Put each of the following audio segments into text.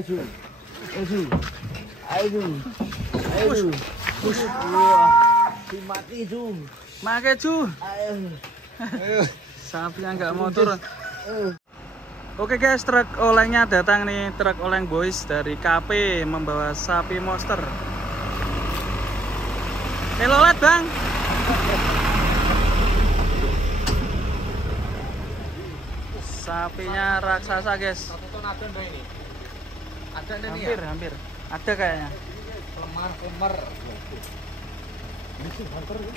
Aduh. Si mati Ju. Make Ju. Ayo. Sapinya nggak mau turun. Oke guys, truk olengnya datang nih, truk oleng boys dari KP membawa sapi monster. Telolet bang. Sapinya raksasa guys. Satu ton ada enggak ini? Ada nih Hampir, ya? hampir. Ada kayaknya. Lemar. Ini sih hunter ya.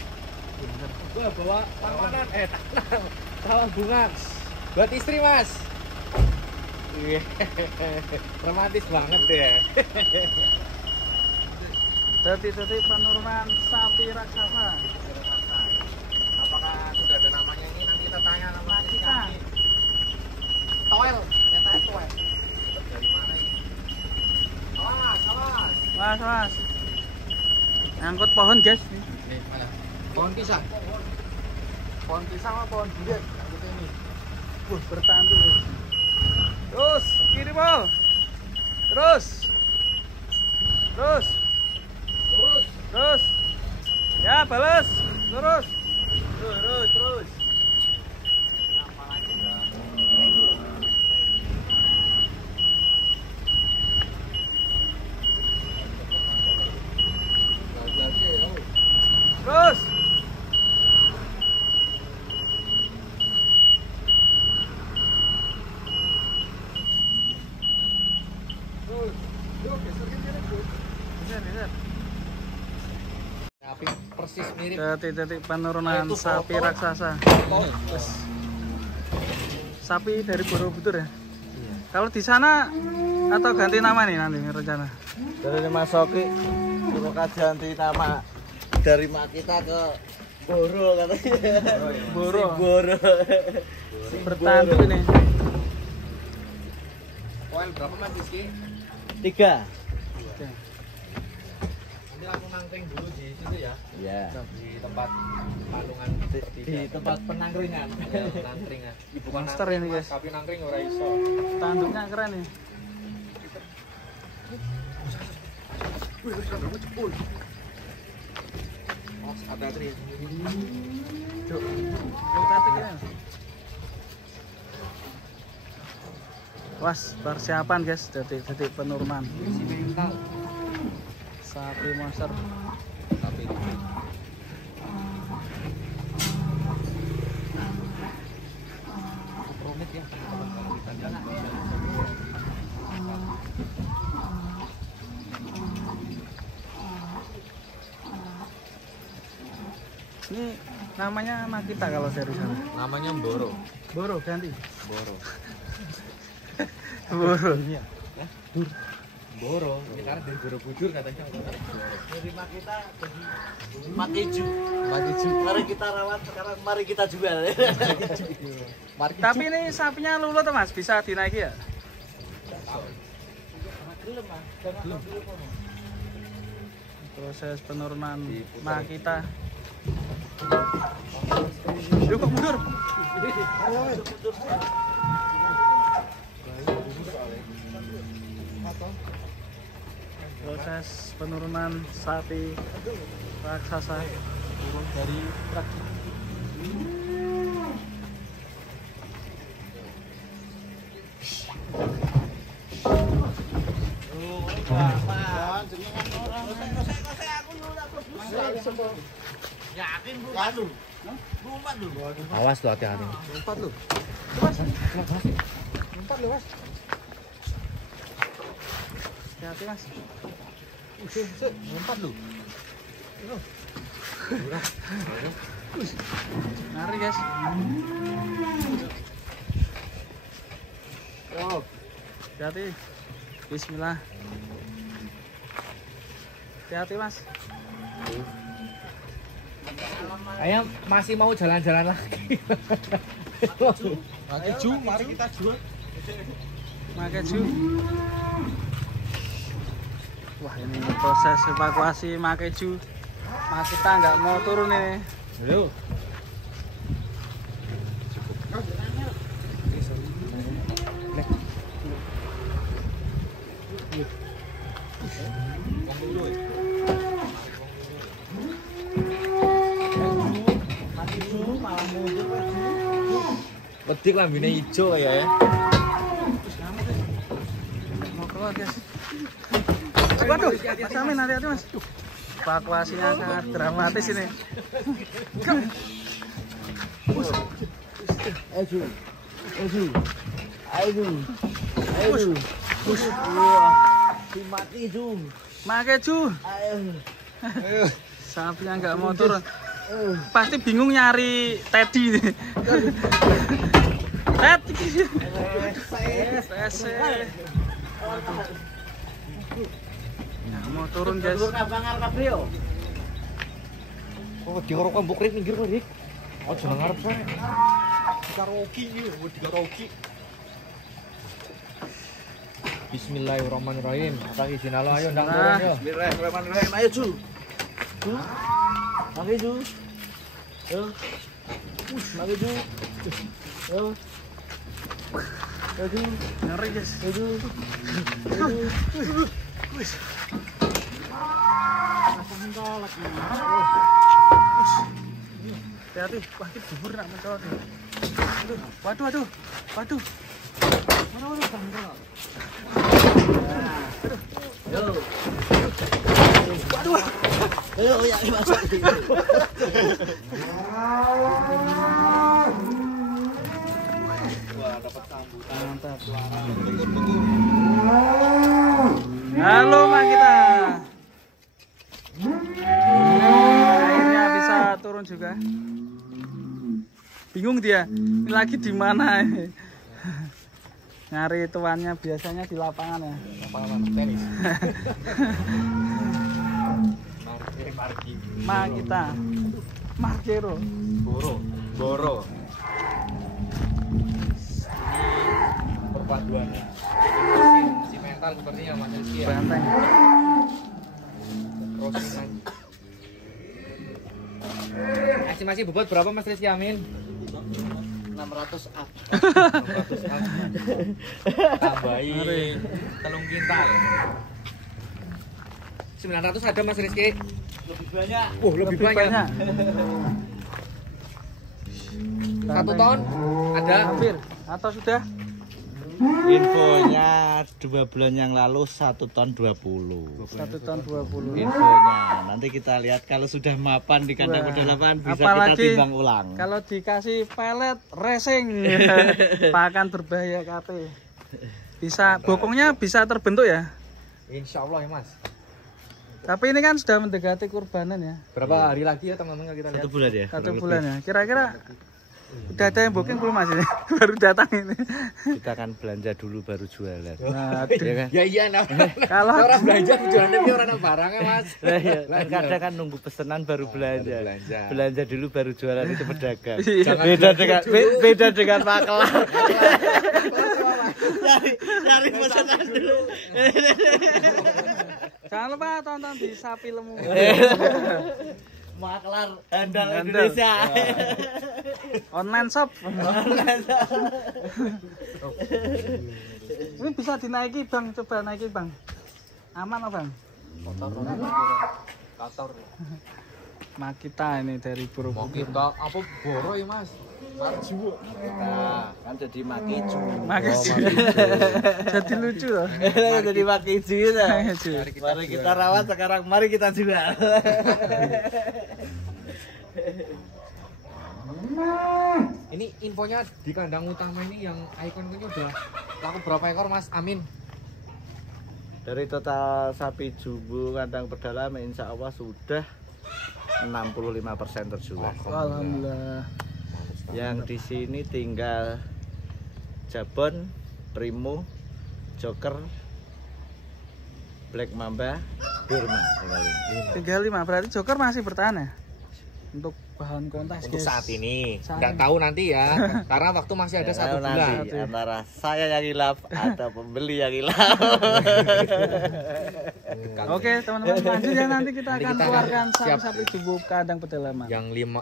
Gua bawa tanaman, tawar bunga. Buat istri mas. Romantis banget ya. Detik-detik penurunan sapi raksasa. Apakah sudah ada namanya ini? Nanti kita tanya nama kita. Toel, nyata toel. Dari mana ini? Awas. Mas. Angkut pohon guys. Nih, mana? Pohon pisang. Pohon pisang apa pohon durian? Angkut ini. Bertahan dulu. Terus, kiri mau. Terus. Ya, balas. Terus. Terus. Geser. Tapi persis mirip. Detik-detik penurunan sapi raksasa. Terus. Sapi dari Borobudur ya? Iya. Kalau di sana atau ganti nama nih nanti rencana? Dari Mas Soki suruh ganti nama dari mak kita ke Boro katanya. Boro. Boro. Bertahan dulu nih. Poin berapa Mas Rizky? 3. Oke. Nanti aku nangkring dulu di situ ya. Iya. Di tempat palungan di tempat penangkringan. Ya, penangkringan. Bukan monster ini guys. Tapi nangkring ora iso. Tanduknya keren nih. Hati-hati. Was, persiapan guys, detik-detik penurunan sapi monster. Tapi rumit ya. Ini namanya Makita kalau dari sana. Namanya Boro. Boro ganti. Boro. Boro. Boro. Ini karena dari Borobudur katanya. Dari Makita jadi Makeju. Mari kita rawat sekarang, mari kita jual. Tapi ini sapinya lulu tuh Mas, bisa dinaiki ya? Belum. Proses penurunan Makita. Yuk kok mundur. Proses penurunan sapi raksasa turun dari truk. Yakin lu. Lompat lu. Awas lu, hati-hati. Lompat lu. Lompat lu, Mas. Hati-hati Mas. Lompat lu. Ngeri guys. Oh, Hati-hati. Bismillah. Hati-hati Mas. ayam masih mau jalan-jalan lagi. Makeju, mari kita jual. Makeju. Wah ini proses evakuasi Makeju. Makita nggak mau turun ini. Ayo. Pedik lambine hijau ya. Mau keluar guys. Waduh, Mas Amin hati-hati Mas. Evakuasinya sangat dramatis ini. Mati Ju. Make Ju. Ayo. Sapinya nggak mau turun. Pasti bingung nyari Teddy. Teddy. Nggak mau turun guys. Turun abang ngarep yo. Oh, diorok mbok rek minggir kok, Dik. Aja ngarep sae. Karaoke yo, karaoke. Bismillahirrahmanirrahim. Tak izin Allah ayo ndang turun yo. Bismillahirrahmanirrahim. Ayo Ju. Lagi Ju. Yo. Lagi Ju. Yo. Yo Ju. Ngeri guys. Yo Ju. Wis. Hati-hati, wah ini bubur nak mencolot. Waduh. Waduh, bangga. Yo. Waduh. Ayo ya masuk. Wah, dapat sambutan. Mantap. Halo Mak kita. Akhirnya bisa turun juga. Bingung dia, ini lagi di mana ini? Nyari tuannya biasanya di lapangan ya. Lapangan tenis. Mak kita. Markero. Boro. Ini perpaduannya. Si mental sepertinya Mas Rizky ya. Banteng. Crossing. Estimasi bobot berapa Mas Rizky Amin? 600 up. 600 up. Tambahin telung kintal. 900 ada Mas Rizky? Lebih banyak. Lebih banyak. 1 ton ada? Hampir. Atau sudah? Infonya 2 bulan yang lalu 1 ton 20. 1 ton 20. Infonya nanti kita lihat kalau sudah mapan di kandang pedalaman bisa apalagi kita timbang ulang. Kalau dikasih pelet racing pakan berbahaya KP. Bisa bokongnya bisa terbentuk ya? Insya Allah ya Mas. Tapi ini kan sudah mendekati kurbanan ya. Berapa hari lagi ya teman-teman kita lihat? 1 bulan ya. 1 bulan ya. Kira-kira udah ada yang booking belum Mas ini? Baru datang ini. Kita akan belanja dulu baru jualan. Nah, Ya kan? Ya iya nah. kalau Orang belanja tujuannya dia orang barangnya Mas. Kadang kan nunggu pesanan baru belanja. Belanja dulu baru jualan itu pedagang. Iya. Beda dengan makelar. Cari pesanan dulu. jangan lupa tonton di Sapi Lemu. Makelar handal Indonesia. Online shop. Ini bisa dinaiki Bang, coba naiki Bang. Aman apa Bang? Kotor. Makita ini dari Borobudur. Kita apa boro ya Mas? Marju. Nah, kan jadi makicu. Makasih. Jadi lucu loh. Jadi makicu ya. Makasih. Mari kita rawat sekarang, mari kita jual. Ini infonya di kandang utama ini yang ikonnya udah laku berapa ekor Mas Amin? Dari total sapi jumbo kandang pedalaman insya Allah sudah 65% terjual. Alhamdulillah. Yang di sini tinggal Jabon, Primo, Joker, Black Mamba, Burma. Tinggal 5, berarti Joker masih bertahan ya? Untuk bahan kontes untuk guys. saat ini. Saat Nggak ini. tahu nanti ya, karena waktu masih ada 1 bulan. nanti antara saya yang hilaf atau pembeli yang hilaf. Oke teman-teman, lanjut ya, nanti kita Nanti akan kita keluarkan siap. sapi jumbo kandang pedalaman.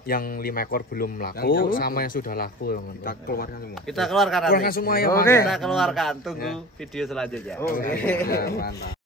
Yang 5 ekor belum laku sama yang sudah laku kita keluarkan semua. Kita keluarkan nanti. Keluarkan semua ya. Oke. Kita keluarkan, tunggu video selanjutnya. Oke. Mantap.